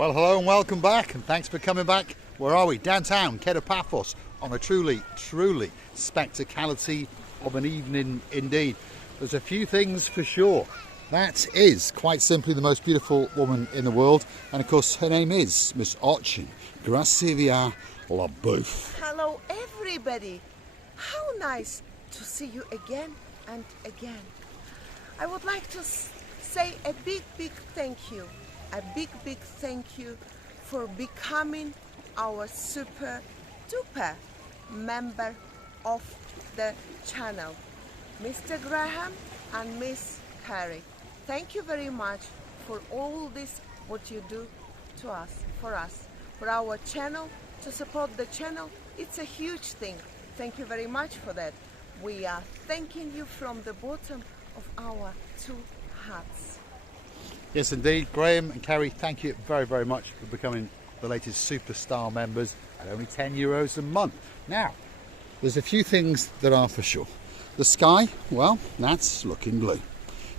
Well, hello and welcome back, and thanks for coming back. Where are we? Downtown, Kato Paphos, on a truly spectacality of an evening indeed. There's a few things for sure. That is quite simply the most beautiful woman in the world, and of course her name is Miss Ochin Gracivia Labouf. Hello everybody. How nice to see you again and again. I would like to say a big thank you. A big thank you for becoming our super duper member of the channel. Mr. Graham and Miss Carrie, thank you very much for all this what you do to us, for our channel, to support the channel. It's a huge thing. Thank you very much for that. We are thanking you from the bottom of our two hearts. Yes indeed, Graham and Carrie, thank you very much for becoming the latest superstar members at only €10 a month. Now, there's a few things that are for sure. The sky, well, that's looking blue.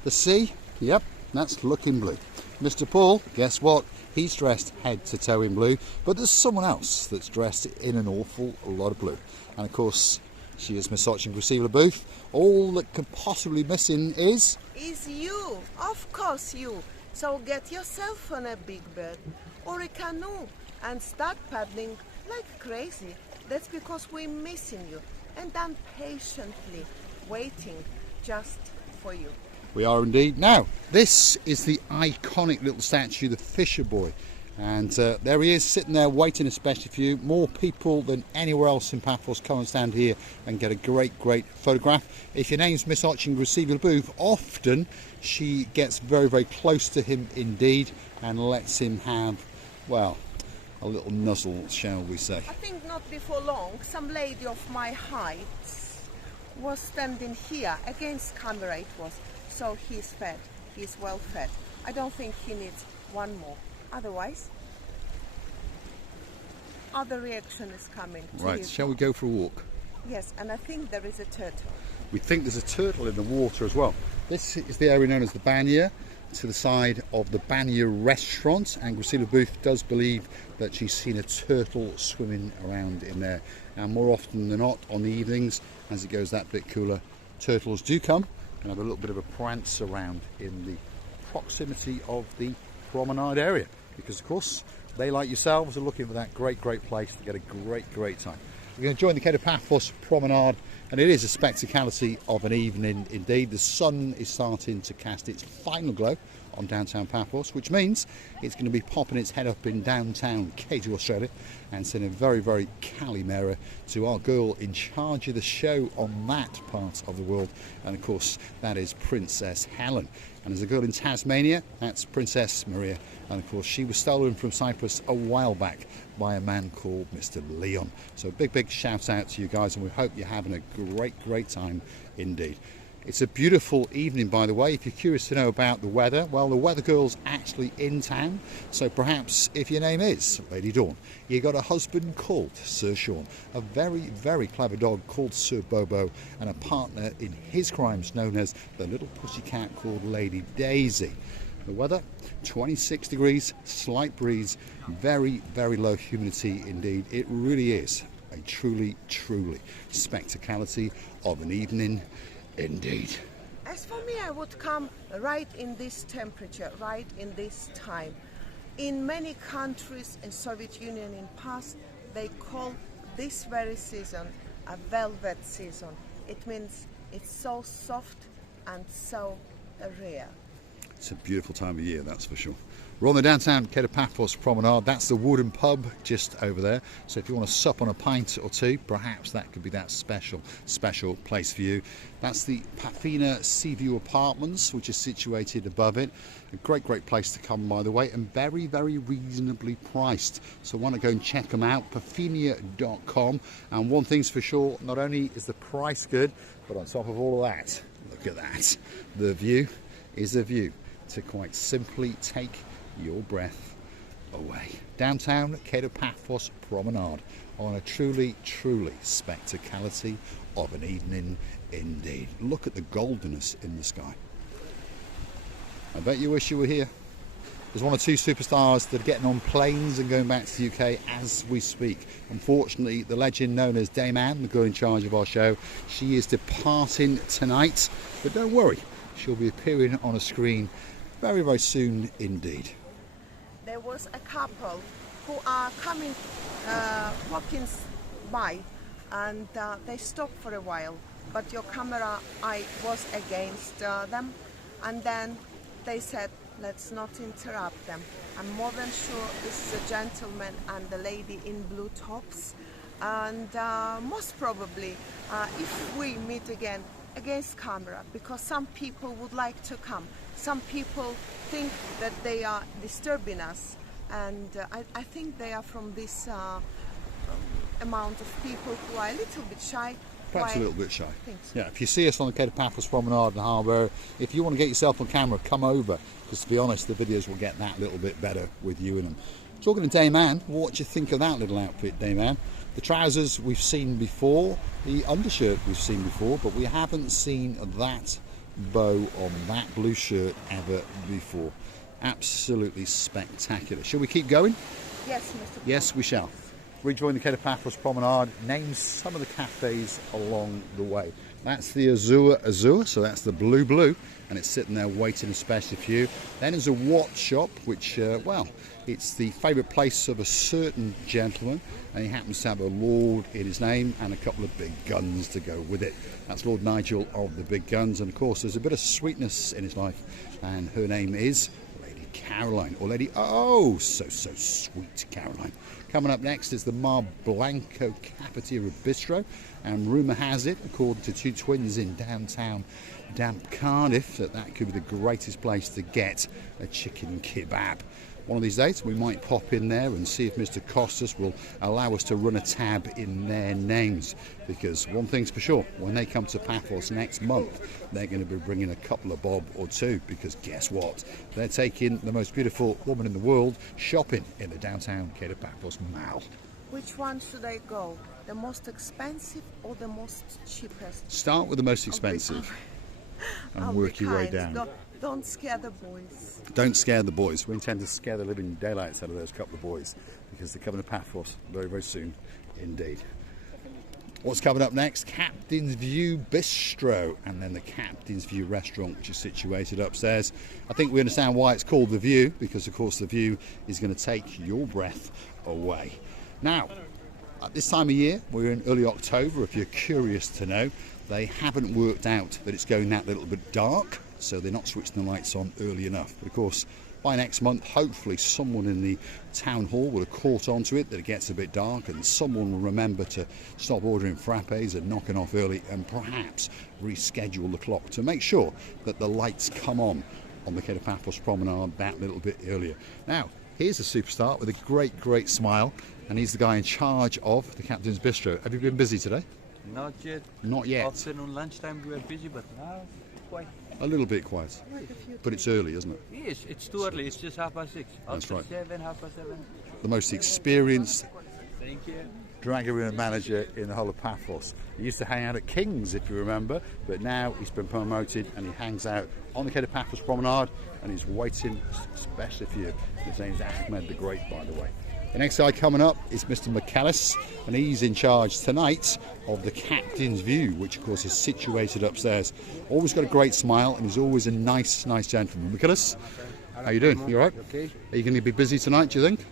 The sea, yep, that's looking blue. Mr. Paul, guess what? He's dressed head to toe in blue, but there's someone else that's dressed in an awful lot of blue. And of course, she is Miss Ochin Gracivia Labouf. All that could possibly missing is you, of course you. So get yourself on a big bird or a canoe and start paddling like crazy. That's because we're missing you and I'm patiently waiting just for you. We are indeed. Now, this is the iconic little statue, the Fisher Boy. And there he is, sitting there waiting especially for you. More people than anywhere else in Paphos come and stand here and get a great photograph. If your name's Miss Ochin Gracivia Labouf, often she gets very close to him indeed and lets him have, well, a little nuzzle, shall we say. I think not before long, some lady of my height was standing here, against camera it was. So he's fed, he's well fed. I don't think he needs one more. Otherwise, other reaction is coming. Right, shall we go for a walk? Yes, and I think there is a turtle. We think there's a turtle in the water as well. This is the area known as the Banya, to the side of the Banya restaurant, and Gracivia Labouf does believe that she's seen a turtle swimming around in there. And more often than not, on the evenings, as it goes that bit cooler, turtles do come and have a little bit of a prance around in the proximity of the promenade area, because of course they, like yourselves, are looking for that great place to get a great time. We're going to join the Kato Paphos Promenade, and it is a spectacality of an evening indeed. The sun is starting to cast its final glow on downtown Paphos, which means it's going to be popping its head up in downtown Kato, Australia, and sending a very Calimera to our girl in charge of the show on that part of the world, and of course that is Princess Helen. And there's a girl in Tasmania, that's Princess Marika, and of course she was stolen from Cyprus a while back by a man called Mr. Leon. So big shout out to you guys, and we hope you're having a great time indeed. It's a beautiful evening, by the way. If you're curious to know about the weather, well, the weather girl's actually in town. So perhaps if your name is Lady Dawn, you got a husband called Sir Sean, a very clever dog called Sir Bobo, and a partner in his crimes known as the little pussycat called Lady Daisy. The weather, 26 degrees, slight breeze, very low humidity indeed. It really is a truly spectacality of an evening indeed. As for me, I would come right in this temperature, right in this time. In many countries in Soviet Union in past, they call this very season a velvet season. It means it's so soft and so rare. It's a beautiful time of year, that's for sure. We're on the downtown Kato Paphos Promenade. That's the wooden pub just over there. So if you want to sup on a pint or two, perhaps that could be that special place for you. That's the Paphina Seaview Apartments, which is situated above it. A great place to come, by the way, and very reasonably priced. So why not go and check them out, paphinia.com. And one thing's for sure, not only is the price good, but on top of all of that, look at that. The view is a view to quite simply take your breath away. Downtown Kato Paphos Promenade on a truly spectacality of an evening indeed. Look at the goldenness in the sky. I bet you wish you were here. There's one or two superstars that are getting on planes and going back to the UK as we speak. Unfortunately, the legend known as Dame Anne, the girl in charge of our show, she is departing tonight. But don't worry, she'll be appearing on a screen very, very soon indeed. There was a couple who are coming, walking by, and they stopped for a while. But your camera, I was against them, and then they said, let's not interrupt them. I'm more than sure this is a gentleman and the lady in blue tops, and most probably if we meet again against camera, because some people would like to come, some people think that they are disturbing us, and I think they are from this amount of people who are a little bit shy. Perhaps a little bit shy. I think so. Yeah, if you see us on the Kato Paphos Promenade and Harbour, if you want to get yourself on camera, come over, because to be honest, the videos will get that little bit better with you in them. Talking to Dame Anne, what do you think of that little outfit, Dame Anne? The trousers we've seen before, the undershirt we've seen before, but we haven't seen that bow on that blue shirt ever before. Absolutely spectacular. Shall we keep going? Yes, Mr. Yes, we shall. Rejoin the Kato Paphos Promenade, name some of the cafes along the way. That's the Azure, so that's the blue, and it's sitting there waiting especially for you. Then there's a watch shop, which, well, it's the favourite place of a certain gentleman, and he happens to have a lord in his name and a couple of big guns to go with it. That's Lord Nigel of the Big Guns, and of course there's a bit of sweetness in his life, and her name is Lady Caroline, or Lady, oh, so sweet Caroline. Coming up next is the Mar Blanco Cafeteria Bistro, and rumour has it, according to two twins in downtown damp Cardiff, that could be the greatest place to get a chicken kebab. One of these days we might pop in there and see if Mr. Costas will allow us to run a tab in their names, because one thing's for sure, when they come to Paphos next month, they're going to be bringing a couple of bob or two, because guess what, they're taking the most beautiful woman in the world shopping in the downtown Kato Paphos Mall. Which one should I go? The most expensive or the most cheapest? Start with the most expensive and work your way down. Don't scare the boys. Don't scare the boys. We intend to scare the living daylights out of those couple of boys, because they're coming to Paphos very, very soon indeed. What's coming up next? Captain's View Bistro, and then the Captain's View restaurant, which is situated upstairs. I think we understand why it's called The View, because of course the view is going to take your breath away. Now, at this time of year, we're in early October, if you're curious to know, they haven't worked out that it's going that little bit dark, so they're not switching the lights on early enough. But of course, by next month, hopefully someone in the town hall will have caught on to it, that it gets a bit dark, and someone will remember to stop ordering frappes and knocking off early, and perhaps reschedule the clock to make sure that the lights come on the Kato Paphos Promenade that little bit earlier. Now, here's a superstar with a great smile, and he's the guy in charge of the Captain's Bistro. Have you been busy today? Not yet. Not yet. Afternoon, lunchtime we were busy, but now quite. A little bit quiet. But it's early, isn't it? Yes, it's too early. It's just 6:30. That's right. 7, 7:30. The most experienced Thank you. drag arena manager in the whole of Paphos. He used to hang out at King's, if you remember, but now he's been promoted and he hangs out on the Kato Paphos Promenade, and he's waiting especially for you. His name's Ahmed the Great, by the way. The next guy coming up is Mr. McAllis, and he's in charge tonight of the Captain's View, which of course is situated upstairs. Always got a great smile, and he's always a nice gentleman. McAllis, how you doing? You all right? Okay. Are you going to be busy tonight, do you think?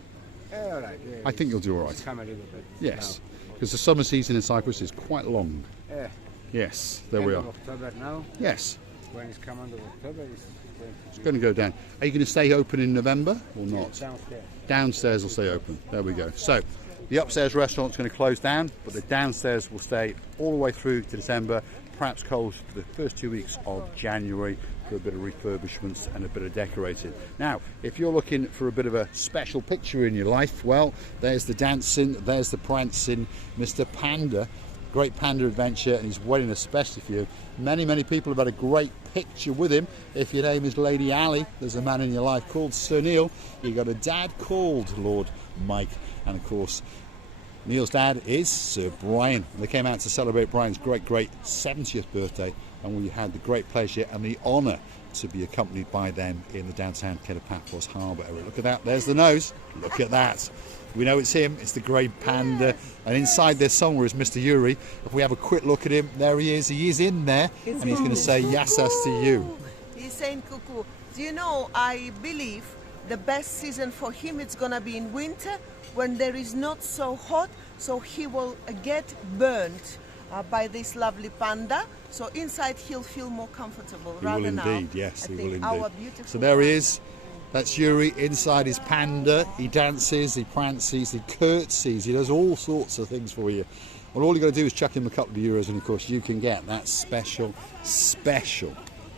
All right. Yeah, I think you'll do all right. come a little bit. Yes, because the summer season in Cyprus is quite long. Yeah. Yes, there we are. October now. Yes, When it's come under October, it's going to it's be going to go down. Are you going to stay open in November or not? downstairs. Downstairs will stay open. There we go. So the upstairs restaurant's going to close down, but the downstairs will stay all the way through to December, perhaps closed for the first 2 weeks of January for a bit of refurbishments and a bit of decorating. Now, if you're looking for a bit of a special picture in your life, well, there's the dancing, there's the prancing, Mr. Panda. Great panda adventure, and he's waiting especially for you. Many people have had a great picture with him. If your name is Lady Ali, there's a man in your life called Sir Neil. You've got a dad called Lord Mike, and of course Neil's dad is Sir Brian. They came out to celebrate Brian's great 70th birthday, and we had the great pleasure and the honour to be accompanied by them in the downtown Kato Paphos Harbour area. Look at that, there's the nose, look at that. We know it's him, it's the great panda, and inside there somewhere is Mr. Yuri. If we have a quick look at him, there he is in there, and he's going to say yasas to you. He's saying cuckoo. Do you know, I believe the best season for him it's going to be in winter when there is not so hot, so he will get burnt by this lovely panda. So inside he'll feel more comfortable. He will now, indeed, yes, he will our indeed. beautiful So there he panda. is. That's Yuri inside his panda. He dances, he prances, he curtsies, he does all sorts of things for you. Well, all you got to do is chuck him a couple of euros, and of course you can get that special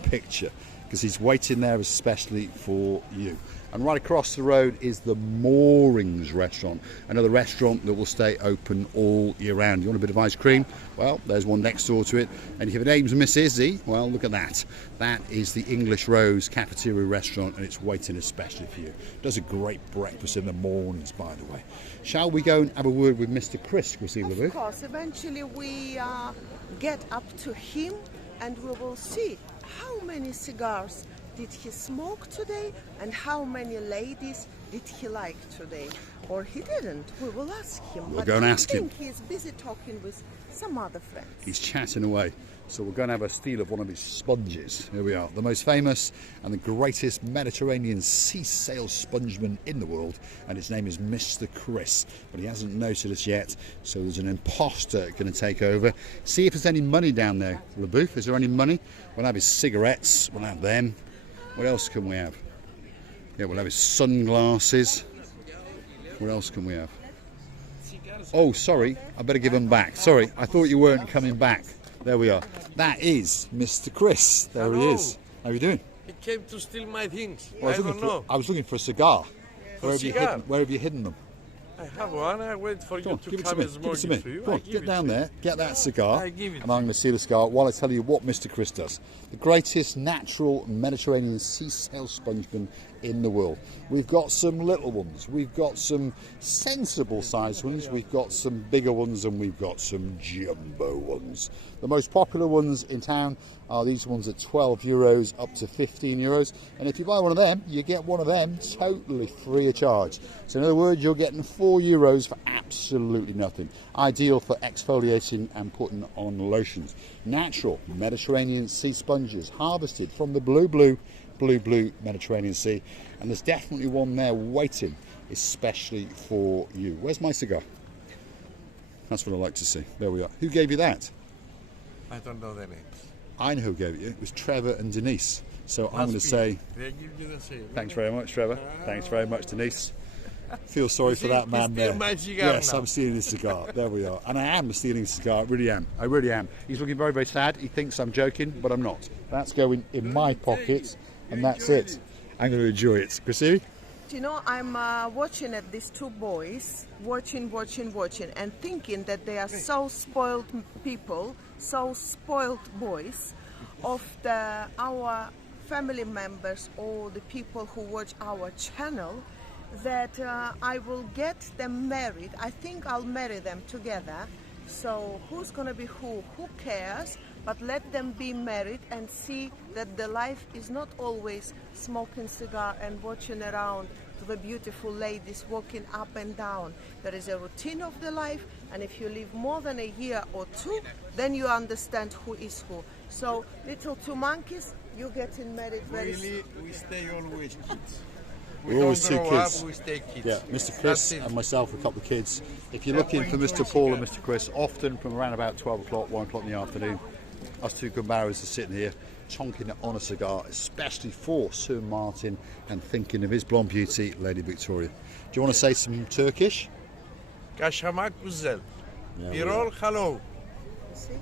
picture, because he's waiting there especially for you. And right across the road is the Moorings restaurant, another restaurant that will stay open all year round. You want a bit of ice cream? Well, there's one next door to it. And if your name's Miss Izzy, well, look at that. That is the English Rose Cafeteria restaurant, and it's waiting especially for you. Does a great breakfast in the mornings, by the way. Shall we go and have a word with Mr. Chris? Of course, eventually we get up to him and we will see how many cigars did he smoke today and how many ladies did he like today, or he didn't. We will ask him. We'll go and ask him. I think he's busy talking with some other friends. He's chatting away. So we're going to have a steal of one of his sponges. Here we are, the most famous and the greatest Mediterranean sea sail spongeman in the world, and his name is Mr. Chris, but he hasn't noted us yet, so there's an imposter going to take over. See if there's any money down there. LaBouffe, is there any money? We'll have his cigarettes, we'll have them. What else can we have? Yeah, we'll have his sunglasses. What else can we have? Oh, sorry, I better give them back. Sorry, I thought you weren't coming back. There we are. That is Mr. Chris. There he is. How are you doing? He came to steal my things. Well, I was looking for a cigar. Where have you hidden them? I have one. I wait for you to come as more Give it to me. Go on, get down there, get that cigar, I give it and I'm going to steal the cigar while I tell you what Mr. Chris does. The greatest natural Mediterranean sea sail spongeman in the world. We've got some little ones, we've got some sensible sized ones, we've got some bigger ones, and we've got some jumbo ones. The most popular ones in town are these ones at €12 up to €15, and if you buy one of them, you get one of them totally free of charge. So in other words, you're getting €4 for absolutely nothing. Ideal for exfoliating and putting on lotions. Natural Mediterranean sea sponges, harvested from the blue Mediterranean Sea, and there's definitely one there waiting especially for you. Where's my cigar? That's what I like to see. There we are. Who gave you that? I don't know the names. I know who gave it you. It was Trevor and Denise. So I'm going to say They give you the same. thanks very much, Trevor. Thanks very much, Denise. Feel sorry for that man there. My cigar Yes, now. I'm stealing his cigar. There we are. And I am stealing his cigar. I really am. I really am. He's looking very, very sad. He thinks I'm joking, but I'm not. That's going in my pocket, and that's it. I'm going to enjoy it. Chrissy? Do you know, I'm watching at these two boys, watching, and thinking that they are so spoiled people, so spoiled boys of our family members or the people who watch our channel, that I will get them married. I think I'll marry them together. So who's gonna be who cares? But let them be married and see that the life is not always smoking cigar and watching around to the beautiful ladies walking up and down. There is a routine of the life, and if you live more than a year or two, then you understand who is who. So little two monkeys, you're getting married very soon. We stay always kids. We always two don't grow kids. up, we stay kids. Yeah, Mr. That's Chris it. and myself, a couple of kids. If you're looking for Mr. Paul and Mr. Chris, often from around about 12 o'clock, 1 o'clock in the afternoon, us two Gumbaras are sitting here chonking on a cigar, especially for Sir Martin and thinking of his blonde beauty, Lady Victoria. Do you want to say some Turkish? Kaşamak güzel. Yeah, Birol hello. See?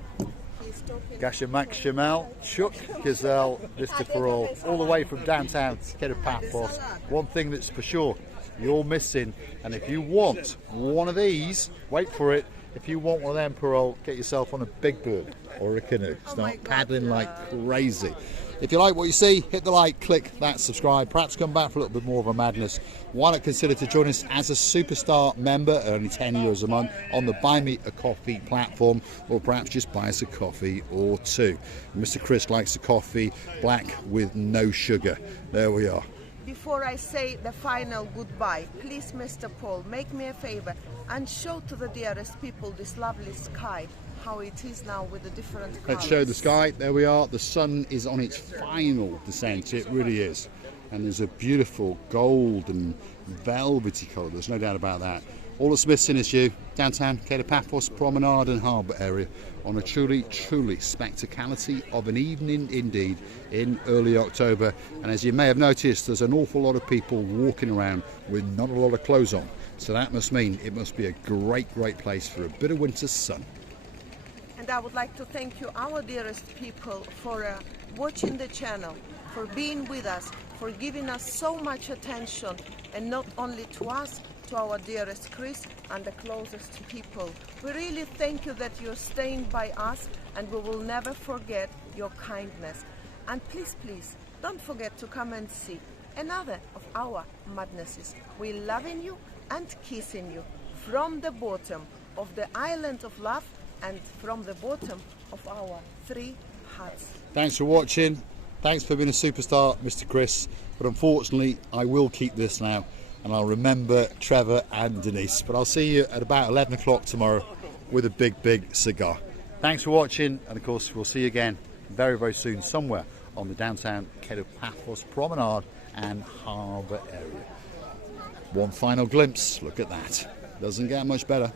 He's talking. Gashamak Shamal, Chuck Gazelle, Mr. Farol, all the way from downtown Kato Paphos. One thing that's for sure, you're missing, and if you want one of these, wait for it. If you want one of them, Parole, get yourself on a big bird or a canoe. Oh Start my God, paddling like crazy. If you like what you see, hit the like, click that subscribe. Perhaps come back for a little bit more of a madness. Why not consider to join us as a superstar member, only €10 a month, on the Buy Me a Coffee platform, or perhaps just buy us a coffee or two. Mr. Chris likes the coffee black with no sugar. There we are. Before I say the final goodbye, please, Mr. Paul, make me a favor and show to the dearest people this lovely sky, how it is now with the different colours. Let's show the sky. There we are. The sun is on its final descent. It really is. And there's a beautiful gold and velvety colour. There's no doubt about that. All that's missing is you, downtown Kato Paphos Promenade and Harbour area, on a truly, truly spectacality of an evening indeed in early October. And as you may have noticed, there's an awful lot of people walking around with not a lot of clothes on. So that must mean it must be a great, great place for a bit of winter sun. And I would like to thank you, our dearest people, for watching the channel, for being with us, for giving us so much attention, and not only to us, to our dearest Chris and the closest people. We really thank you that you're staying by us, and we will never forget your kindness. And please, please, don't forget to come and see another of our madnesses. We loving you and kissing you from the bottom of the island of love and from the bottom of our 3 hearts. Thanks for watching. Thanks for being a superstar, Mr. Chris. But unfortunately, I will keep this now, and I'll remember Trevor and Denise. But I'll see you at about 11 o'clock tomorrow with a big, big cigar. Thanks for watching, and of course, we'll see you again very, very soon somewhere on the downtown Kato Paphos Promenade and Harbour area. One final glimpse. Look at that. Doesn't get much better.